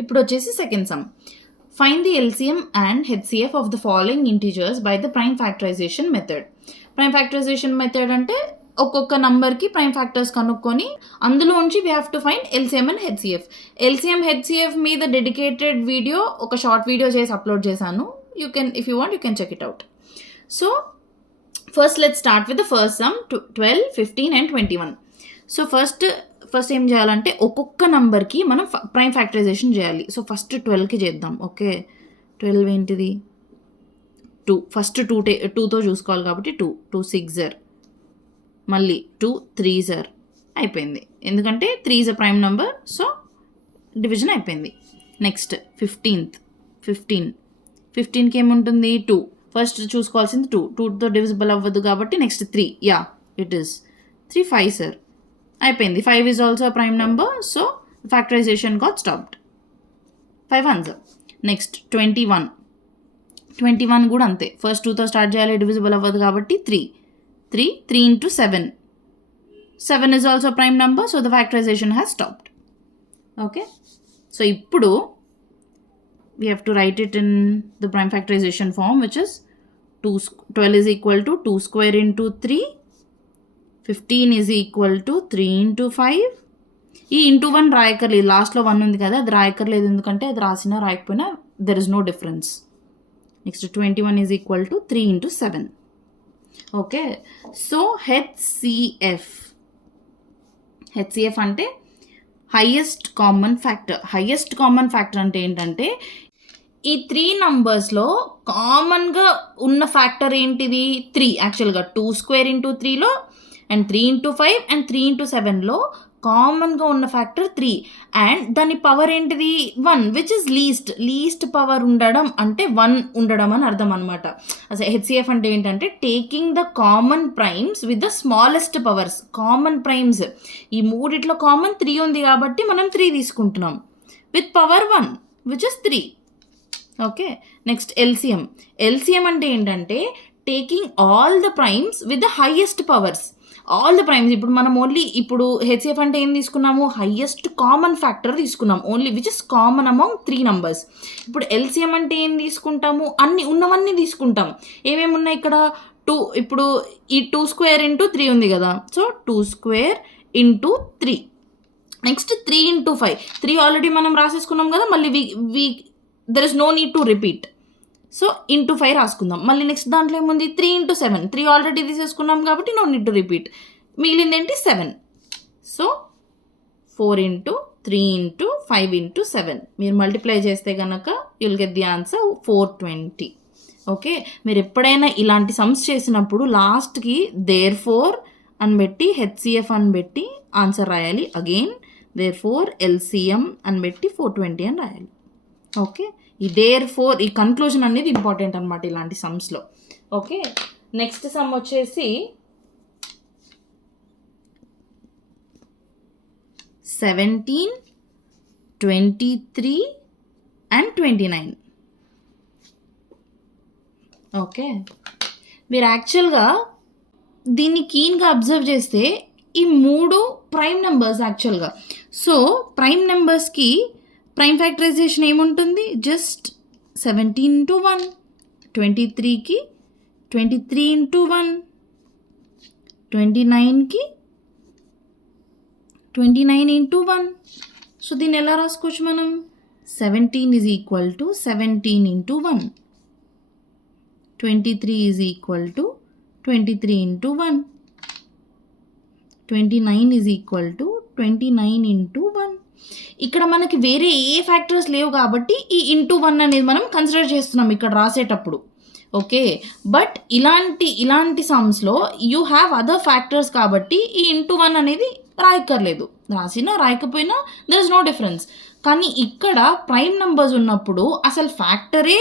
ఇప్పుడు వచ్చేసి second sum. Find the LCM and HCF of the following integers by the prime factorisation method. Prime factorisation method అంటే ఒక్కొక్క నంబర్కి prime factors కనుక్కొని అందులోంచి we have to find LCM and HCF. LCM HCF మీద dedicated video, ఒక short video చేసి upload చేశాను. You can, if you want you can check it out. So first let's start with the first sum 12, 15 and 21. So first ఏం చేయాలంటే ఒక్కొక్క నంబర్కి మనం prime factorisation చేయాలి. సో ఫస్ట్ 12కి చేద్దాం. ఓకే, 12 ఏంటిది? 2. ఫస్ట్ 2తో చూసుకోవాలి కాబట్టి 2 6 మళ్ళీ 2 3 అయిపోయింది. ఎందుకంటే 3 is a prime number, so division అయిపోయింది. నెక్స్ట్ 15కి ఏముంటుంది? 2. ఫస్ట్ చూసుకోవాల్సింది 2తో డివిజిబుల్ అవ్వదు కాబట్టి నెక్స్ట్ 3. యా, ఇట్ ఈస్ 3 5 అయిపోయింది. 5 is also a prime number, so factorization got stopped. 5 1s. Next 21 కూడా అంతే. ఫస్ట్ 2తో స్టార్ట్ చేయాలి, డివిజిబుల్ అవ్వదు కాబట్టి 3 into 7. 7 is also a prime number, so the factorization has stopped. Okay, so ఇప్పుడు we have to write it in the prime factorization form, which is 12 is equal to 2 square into 3. 15 is equal to 3 into 5. ఈ into 1 రాయక్కర్లేదు, లాస్ట్లో 1 ఉంది కదా, అది రాయక్కర్లేదు. ఎందుకంటే అది రాసినా రాయకపోయినా there is no difference. Next 21 is equal to 3 into 7. Okay, so HCF అంటే highest common factor. Highest common factor అంటే ఏంటంటే ఈ 3 నంబర్స్లో కామన్గా ఉన్న ఫ్యాక్టర్ ఏంటిది? 3. యాక్చువల్గా 2 square into 3లో అండ్ 3 into 5 అండ్ 3 into 7లో కామన్గా ఉన్న ఫ్యాక్టర్ 3. అండ్ దాని పవర్ ఏంటిది? 1, విచ్ ఇస్ లీస్ట్ పవర్ ఉండడం అంటే 1 ఉండడం అని అర్థం అనమాట. అసలు హెచ్సిఎఫ్ అంటే ఏంటంటే taking the common primes with the smallest powers. Common primes ఈ మూడిట్లో కామన్ 3 ఉంది కాబట్టి మనం 3 తీసుకుంటున్నాం with power 1, which is 3. Okay, next LCM అంటే ఏంటంటే taking all the primes with the highest powers. All the primes. ఇప్పుడు మనం ఇప్పుడు హెచ్సిఎఫ్ అంటే ఏం తీసుకున్నాము? హైయెస్ట్ కామన్ ఫ్యాక్టర్ తీసుకున్నాం, only which is common among 3 numbers. ఇప్పుడు ఎల్సిఎం అంటే ఏం తీసుకుంటాము? ఉన్నవన్నీ తీసుకుంటాం. ఏమేమి ఉన్నాయి ఇక్కడ? 2. ఇప్పుడు ఈ 2 square into 3 ఉంది కదా, so 2 square into 3. Next 3 into 5. 3 already మనం రాసేసుకున్నాం కదా, మళ్ళీ there is no need to repeat. So into 5 రాసుకుందాం. మళ్ళీ నెక్స్ట్ దాంట్లో ఏముంది? 3 into 7. 3 ఆల్రెడీ తీసేసుకున్నాం కాబట్టి నో నీడ్ టు రిపీట్. మిగిలింది ఏంటి? 7. సో 4 into 3 into 5 into 7 మీరు మల్టిప్లై చేస్తే కనుక you'll get the answer 420. Okay, మీరు ఎప్పుడైనా ఇలాంటి సమ్స్ చేసినప్పుడు లాస్ట్కి దేర్ ఫోర్ అని పెట్టి హెచ్సిఎఫ్ అని పెట్టి ఆన్సర్ రాయాలి. అగైన్ దేర్ ఫోర్ ఎల్సిఎం అని పెట్టి 420 అని రాయాలి. ఓకే, ఈ దేర్ ఫోర్, ఈ కన్క్లూజన్ అనేది ఇంపార్టెంట్ అనమాట ఇలాంటి సమ్స్లో. ఓకే, నెక్స్ట్ సమ్ వచ్చేసి 17, 23 and 29. ఓకే, మీరు యాక్చువల్గా దీన్ని కీన్గా అబ్జర్వ్ చేస్తే ఈ 3 ప్రైమ్ నెంబర్స్ యాక్చువల్గా. సో ప్రైమ్ నెంబర్స్కి ప్రైమ్ ఫ్యాక్టరైజేషన్ ఏముంటుంది? Just 17 into 1. 23కి 23 into 1. 29కి 29 into 1. So దీన్ని ఎలా రాసుకోవచ్చు మనం? 17 is equal to 17 into 1. 23 is equal to 23 into 1. 29 is equal to 29 into 1. ఇక్కడ మనకి వేరే ఏ ఫ్యాక్టర్స్ లేవు కాబట్టి ఈ ఇంటూ 1 అనేది మనం కన్సిడర్ చేస్తున్నాం ఇక్కడ రాసేటప్పుడు. ఓకే, బట్ ఇలాంటి సమ్స్లో యూ హ్యావ్ అదర్ ఫ్యాక్టర్స్ కాబట్టి ఈ ఇంటూ 1 అనేది రాయక్కర్లేదు. రాసినా రాయకపోయినా దర్ ఇస్ నో డిఫరెన్స్. కానీ ఇక్కడ ప్రైమ్ నెంబర్స్ ఉన్నప్పుడు అసలు ఫ్యాక్టరే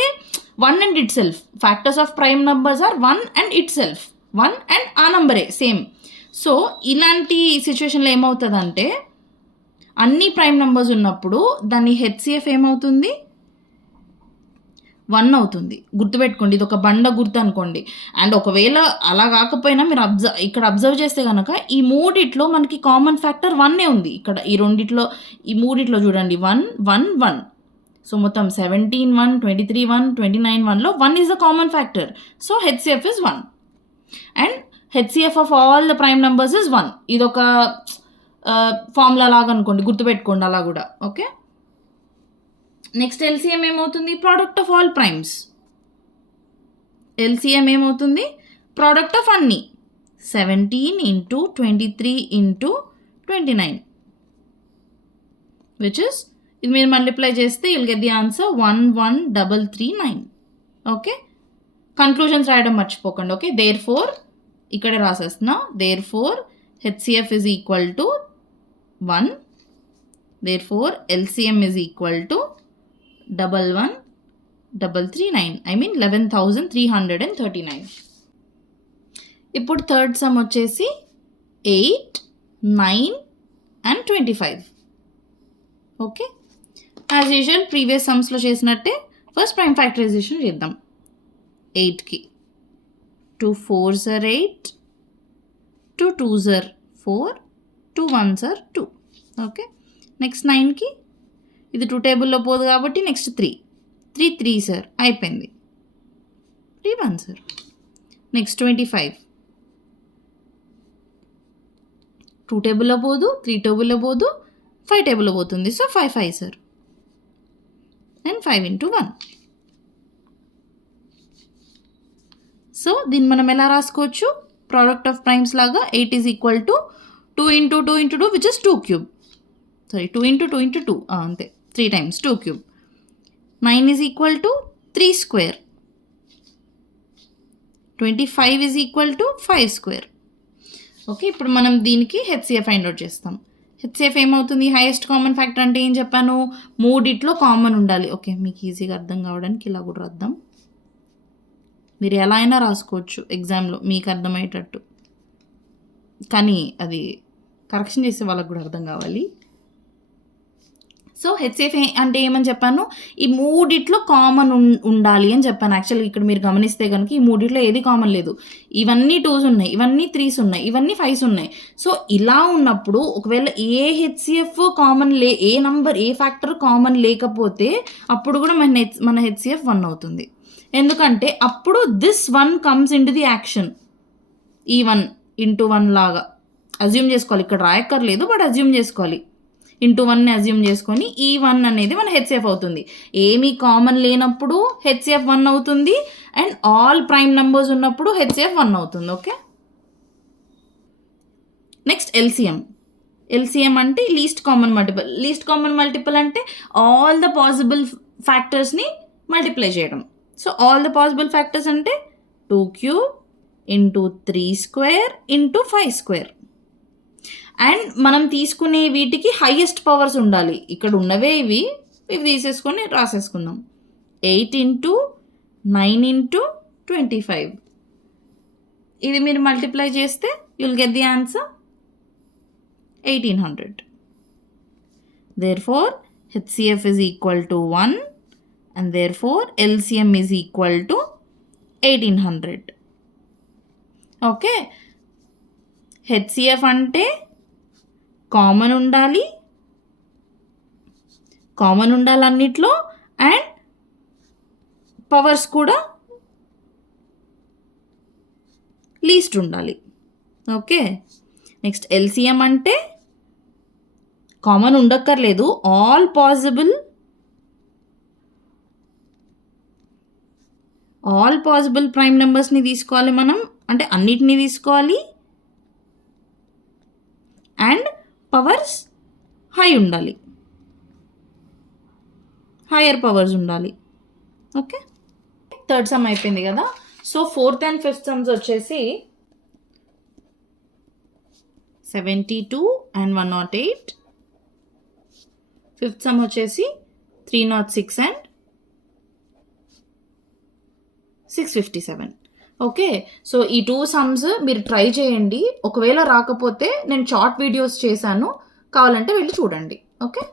1 and itself. Factors of prime numbers are 1 and itself. 1 and ఆ నంబరే సేమ్. సో ఇలాంటి సిచ్యువేషన్లో ఏమవుతుందంటే అన్ని ప్రైమ్ నెంబర్స్ ఉన్నప్పుడు దాని హెచ్సిఎఫ్ ఏమవుతుంది? 1 అవుతుంది. గుర్తుపెట్టుకోండి, ఇది ఒక బండ గుర్తు అనుకోండి. అండ్ ఒకవేళ అలా కాకపోయినా మీరు ఇక్కడ అబ్జర్వ్ చేస్తే కనుక ఈ మూడిట్లో మనకి కామన్ ఫ్యాక్టర్ 1 ఉంది. ఇక్కడ ఈ మూడిట్లో చూడండి 1 1 1. సో మొత్తం 17 1, 23 1, 29 1లో 1 is the common factor. So HCF is 1. And HCF of all the prime numbers is 1. ఇది ఒక ఫార్ములా లాగా అనుకోండి, గుర్తుపెట్టుకోండి అలా కూడా. ఓకే, నెక్స్ట్ LCM ఏమవుతుంది? Product of all primes. LCM ఏమవుతుంది? ప్రోడక్ట్ ఆఫ్ అన్ని. 17 into 23 into 29, which is, ఇది మీరు మల్టిప్లై చేస్తే you'll get the answer 11339. Okay, conclusions రాయడం మర్చిపోకండి. ఓకే, therefore ఇక్కడే రాసేస్తున్నా, therefore HCF is equal to 1, therefore LCM is equal to 11339, I mean 11,339. ఇప్పుడు third sum వచ్చేసి 8, 9 and 25. Okay, as usual previous సమ్స్లో చేసినట్టే ఫస్ట్ ప్రైమ్ ఫ్యాక్టరైజేషన్ చేద్దాం. 8కి 2 4s are 8, 2 2s are 4, 2 1s are 2. Okay, next 9కి ఇది 2 టేబుల్లో పోదు కాబట్టి నెక్స్ట్ 3 3s are అయిపోయింది, 3 1s are. నెక్స్ట్ 25 2 టేబుల్లో పోదు, 3 టేబుల్లో పోదు, 5 టేబుల్లో పోతుంది. So 5 5s are and 5 into 1. So దీన్ని మనం ఎలా రాసుకోవచ్చు? ప్రోడక్ట్ ఆఫ్ ప్రైమ్స్ లాగా 8 is equal to 2 into 2 into 2, which is 2 cube. Sorry, 2 into 2 into 2, అంతే, 3 times 2 cube. 9 is equal to 3 square. 25 is equal to 5 square. Okay, ఇప్పుడు మనం దీనికి HCF find out చేస్తాం. HCF ఏమవుతుంది? హైయెస్ట్ కామన్ ఫ్యాక్టర్ అంటే ఏం చెప్పాను? మూడిట్లో కామన్ ఉండాలి. ఓకే, మీకు ఈజీగా అర్థం కావడానికి ఇలా కూడా రాద్దాం. మీరు ఎలా అయినా రాసుకోవచ్చు ఎగ్జామ్లో మీకు అర్థమయ్యేటట్టు, కానీ అది కరెక్షన్ చేసే వాళ్ళకు కూడా అర్థం కావాలి. సో HCF అంటే ఏమని చెప్పాను? ఈ మూడిట్లో కామన్ ఉండాలి అని చెప్పాను. యాక్చువల్గా ఇక్కడ మీరు గమనిస్తే కనుక ఈ మూడిట్లో ఏది కామన్ లేదు. ఇవన్నీ 2s ఉన్నాయి, ఇవన్నీ 3s ఉన్నాయి, ఇవన్నీ 5s ఉన్నాయి. సో ఇలా ఉన్నప్పుడు ఒకవేళ ఏ HCF కామన్ ఏ నంబర్ ఏ ఫ్యాక్టర్ కామన్ లేకపోతే అప్పుడు కూడా మన HCF 1 అవుతుంది. ఎందుకంటే అప్పుడు this 1 comes in to the action. ఈ 1 into 1 లాగా అజ్యూమ్ చేసుకోవాలి. ఇక్కడ రాయక్కర్లేదు, బట్ అజ్యూమ్ చేసుకోవాలి. ఇంటూ 1ని అజ్యూమ్ చేసుకొని ఈ 1 అనేది మన HCF అవుతుంది. ఏమీ కామన్ లేనప్పుడు HCF 1 అవుతుంది, అండ్ ఆల్ ప్రైమ్ నెంబర్స్ ఉన్నప్పుడు HCF 1 అవుతుంది. ఓకే, నెక్స్ట్ LCM అంటే least common multiple. Least common multiple అంటే ఆల్ ద పాసిబుల్ ఫ్యాక్టర్స్ని మల్టిప్లై చేయడం. So all the possible factors అంటే 2 cube into 3 square into 5 square. And మనం తీసుకునే వీటికి హైయెస్ట్ పవర్స్ ఉండాలి. ఇక్కడ ఉన్నవే ఇవి తీసేసుకొని రాసేసుకుందాం. 8 into 9 into 25. ఇది మీరు మల్టిప్లై చేస్తే you'll get the answer 1800. Therefore HCF is equal to 1 and therefore LCM is equal to 1800. Okay, HCF అంటే కామన్ ఉండాలి అన్నిట్లో, అండ్ పవర్స్ కూడా లీస్ట్ ఉండాలి. ఓకే, నెక్స్ట్ LCM అంటే కామన్ ఉండక్కర్లేదు, ఆల్ పాసిబుల్ ప్రైమ్ నెంబర్స్ని తీసుకోవాలి మనం, అంటే అన్నిటినీ తీసుకోవాలి, అండ్ పవర్స్ హైయర్ పవర్స్ ఉండాలి. ఓకే, థర్డ్ సమ్ అయిపోయింది కదా. So 4th and 5th sums వచ్చేసి 72 and 108. 5th సమ్ వచ్చేసి 306 and 657. ఓకే, సో ఈ 2 సమ్స్ మీరు ట్రై చేయండి. ఒకవేళ రాకపోతే నేను షార్ట్ వీడియోస్ చేశాను, కావాలంటే వెళ్ళి చూడండి. ఓకే.